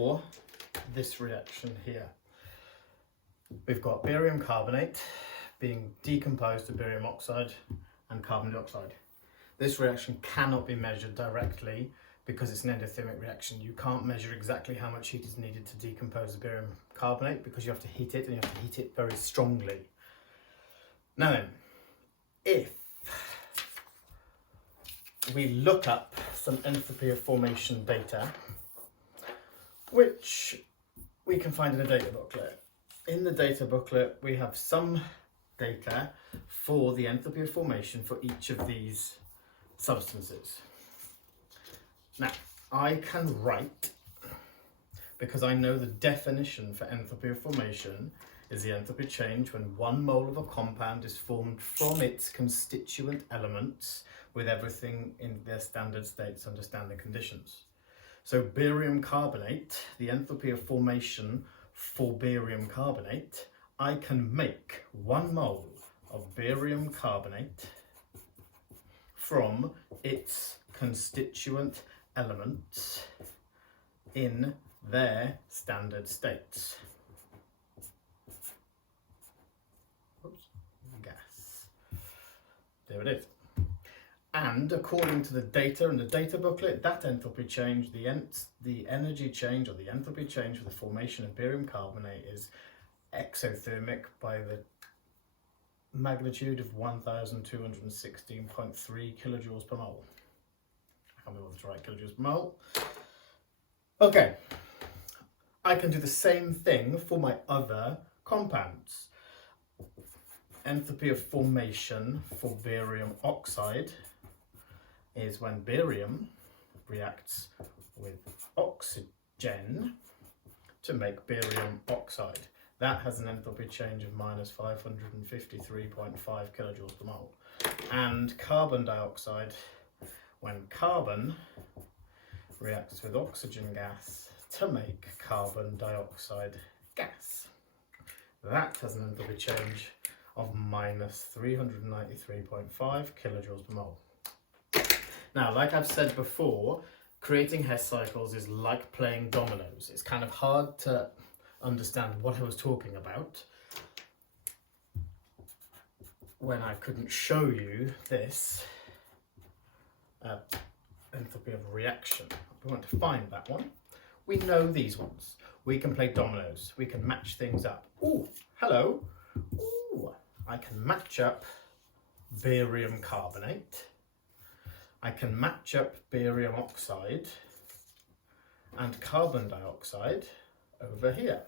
for this reaction here. We've got barium carbonate being decomposed to barium oxide and carbon dioxide. This reaction cannot be measured directly because it's an endothermic reaction. You can't measure exactly how much heat is needed to decompose the barium carbonate because you have to heat it, and you have to heat it very strongly. Now then, if we look up some enthalpy of formation data, which we can find in a data booklet. In the data booklet, we have some data for the enthalpy of formation for each of these substances. Now, I can write, because I know the definition for enthalpy of formation is the enthalpy change when 1 mole of a compound is formed from its constituent elements with everything in their standard states under standard conditions. So barium carbonate, the enthalpy of formation for barium carbonate, I can make 1 mole of barium carbonate from its constituent elements in their standard states. Oops, gas. There it is. And according to the data in the data booklet, that enthalpy change, the energy change or the enthalpy change for the formation of barium carbonate is exothermic by the magnitude of 1216.3 kilojoules per mole. I can't remember what's right, kilojoules per mole. Okay, I can do the same thing for my other compounds. Enthalpy of formation for barium oxide is when barium reacts with oxygen to make barium oxide. That has an enthalpy change of minus 553.5 kilojoules per mole. And carbon dioxide, when carbon reacts with oxygen gas to make carbon dioxide gas. That has an enthalpy change of minus 393.5 kilojoules per mole. Now, like I've said before, creating Hess cycles is like playing dominoes. It's kind of hard to understand what I was talking about when I couldn't show you this enthalpy of reaction. We want to find that one. We know these ones. We can play dominoes. We can match things up. Ooh, hello. Ooh, I can match up barium carbonate. I can match up barium oxide and carbon dioxide over here.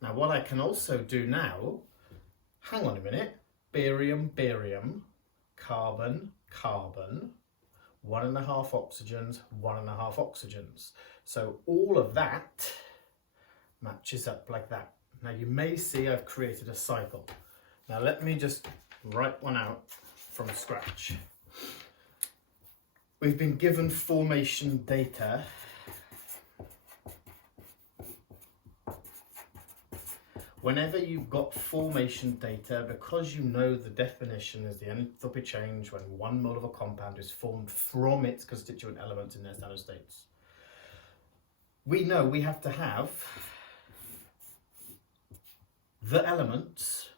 Now what I can also do now, hang on a minute, barium, barium, carbon, carbon, 1.5 oxygens, 1.5 oxygens. So all of that matches up like that. Now you may see I've created a cycle. Now let me just write one out from scratch. We've been given formation data whenever you've got formation data, because you know the definition is the enthalpy change when 1 mole of a compound is formed from its constituent elements in their standard states. We know we have to have the elements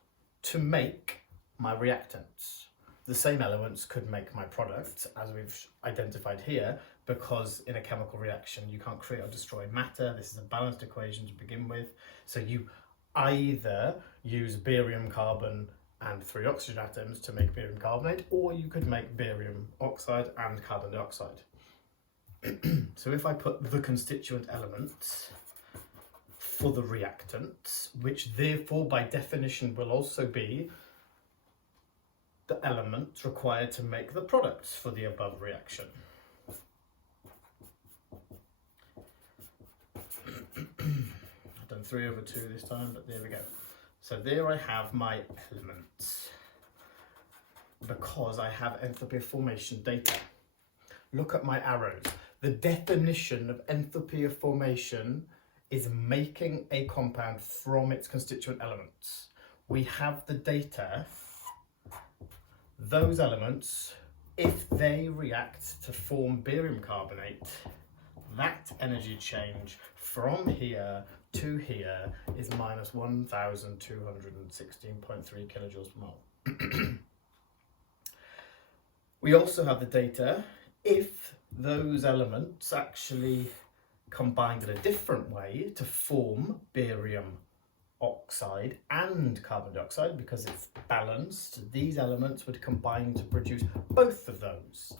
to make my reactants. The same elements could make my product, as we've identified here, because in a chemical reaction you can't create or destroy matter. This is a balanced equation to begin with. So you either use barium carbon and 3 oxygen atoms to make barium carbonate, or you could make barium oxide and carbon dioxide. So if I put the constituent elements for the reactants, which therefore by definition will also be the elements required to make the products for the above reaction. I've done 3/2 this time, but there we go. So there I have my elements, because I have enthalpy of formation data. Look at my arrows. The definition of enthalpy of formation is making a compound from its constituent elements. We have the data. Those elements, if they react to form barium carbonate, that energy change from here to here is minus 1,216.3 kilojoules per mole. We also have the data if those elements actually combined in a different way to form barium oxide and carbon dioxide, because it's balanced, these elements would combine to produce both of those.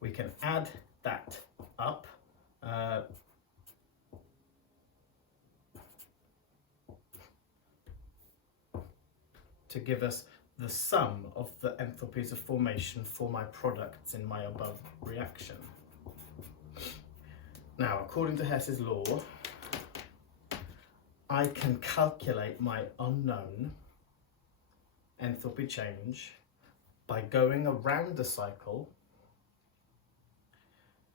We can add that up to give us the sum of the enthalpies of formation for my products in my above reaction. Now, according to Hess's law, I can calculate my unknown enthalpy change by going around the cycle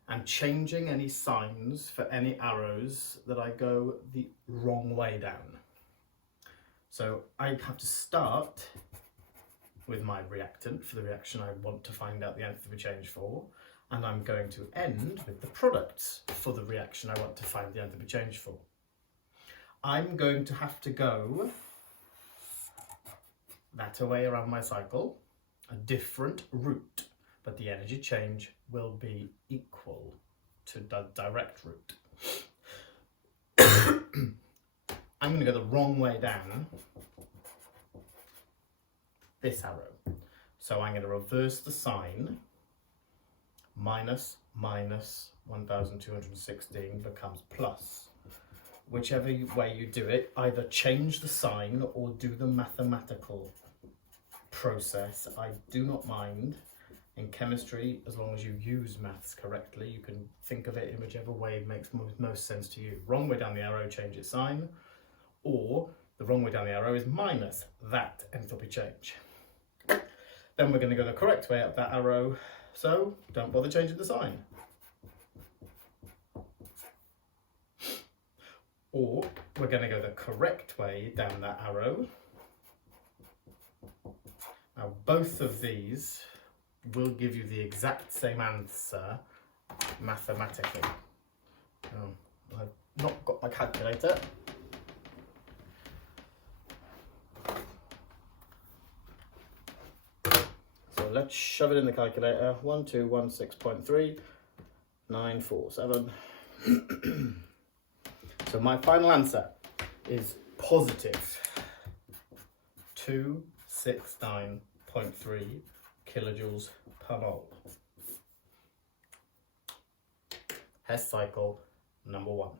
and changing any signs for any arrows that I go the wrong way down. So I have to start with my reactant for the reaction I want to find out the enthalpy change for, and I'm going to end with the products for the reaction I want to find the enthalpy change for. I'm going to have to go that way around my cycle, a different route, but the energy change will be equal to the direct route. I'm going to go the wrong way down this arrow. So I'm going to reverse the sign. Minus 1,216 becomes plus. Whichever way you do it, either change the sign or do the mathematical process. I do not mind. In chemistry, as long as you use maths correctly, you can think of it in whichever way makes most sense to you. Wrong way down the arrow, change its sign, or the wrong way down the arrow is minus that enthalpy change. Then we're going to go the correct way up that arrow, so don't bother changing the sign. Or we're going to go the correct way down that arrow. Now both of these will give you the exact same answer mathematically. I've not got my calculator. So let's shove it in the calculator. 1216.3 947. So my final answer is positive 269.3 kilojoules per mole. Hess cycle number 1.